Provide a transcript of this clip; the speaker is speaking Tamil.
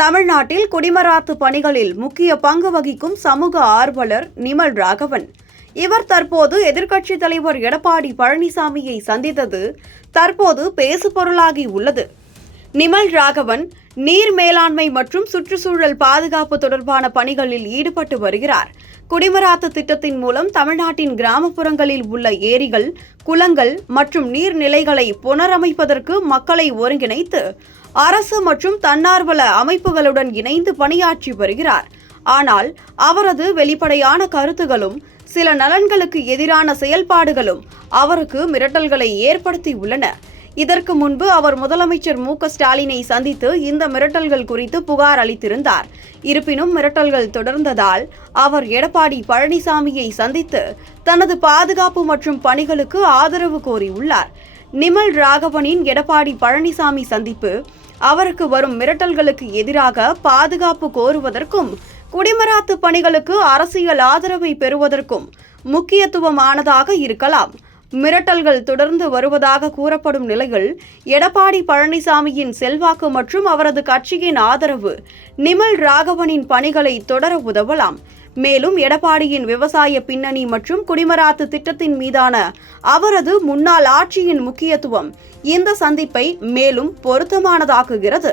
தமிழ்நாட்டில் குடிமராத்து பணிகளில் முக்கிய பங்கு வகிக்கும் சமூக ஆர்வலர் நிமல் ராகவன். இவர் தற்போது எதிர்க்கட்சித் தலைவர் எடப்பாடி பழனிசாமியை சந்தித்தது தற்போது பேசுபொருளாகி உள்ளது. நிமல் ராகவன் நீர் மேலாண்மை மற்றும் சுற்றுச்சூழல் பாதுகாப்பு தொடர்பான பணிகளில் ஈடுபட்டு வருகிறார். குடிமராத்து திட்டத்தின் மூலம் தமிழ்நாட்டின் கிராமப்புறங்களில் உள்ள ஏரிகள், குளங்கள் மற்றும் நீர்நிலைகளை புனரமைப்பதற்கு மக்களை ஒருங்கிணைத்து அரசு மற்றும் தன்னார்வல அமைப்புகளுடன் இணைந்து பணியாற்றி வருகிறார். ஆனால் அவரது வெளிப்படையான கருத்துகளும் சில நலன்களுக்கு எதிரான செயல்பாடுகளும் அவருக்கு மிரட்டல்களை ஏற்படுத்தி உள்ளன. இதற்கு முன்பு அவர் முதலமைச்சர் மு.க.ஸ்டாலினை சந்தித்து இந்த மிரட்டல்கள் குறித்து புகார் அளித்திருந்தார். இருப்பினும் மிரட்டல்கள் தொடர்ந்ததால் அவர் எடப்பாடி பழனிசாமியை சந்தித்து தனது பாதுகாப்பு மற்றும் பணிகளுக்கு ஆதரவு கோரியுள்ளார். நிமல் ராகவனின் எடப்பாடி பழனிசாமி சந்திப்பு அவருக்கு வரும் மிரட்டல்களுக்கு எதிராக பாதுகாப்பு கோருவதற்கும் குடிமராத்து பணிகளுக்கு அரசியல் ஆதரவை பெறுவதற்கும் முக்கியத்துவமானதாக இருக்கலாம். மிரட்டல்கள் தொடர்ந்து வருவதாக கூறப்படும் நிலையில் எடப்பாடி பழனிசாமியின் செல்வாக்கு மற்றும் அவரது கட்சியின் ஆதரவு நிமல் ராகவனின் பணிகளை தொடர உதவலாம். மேலும் எடப்பாடியின் விவசாய பின்னணி மற்றும் குடிமராத்து திட்டத்தின் மீதான அவரது முன்னாள் ஆட்சியின் முக்கியத்துவம் இந்த சந்திப்பை மேலும் பொருத்தமானதாக்குகிறது.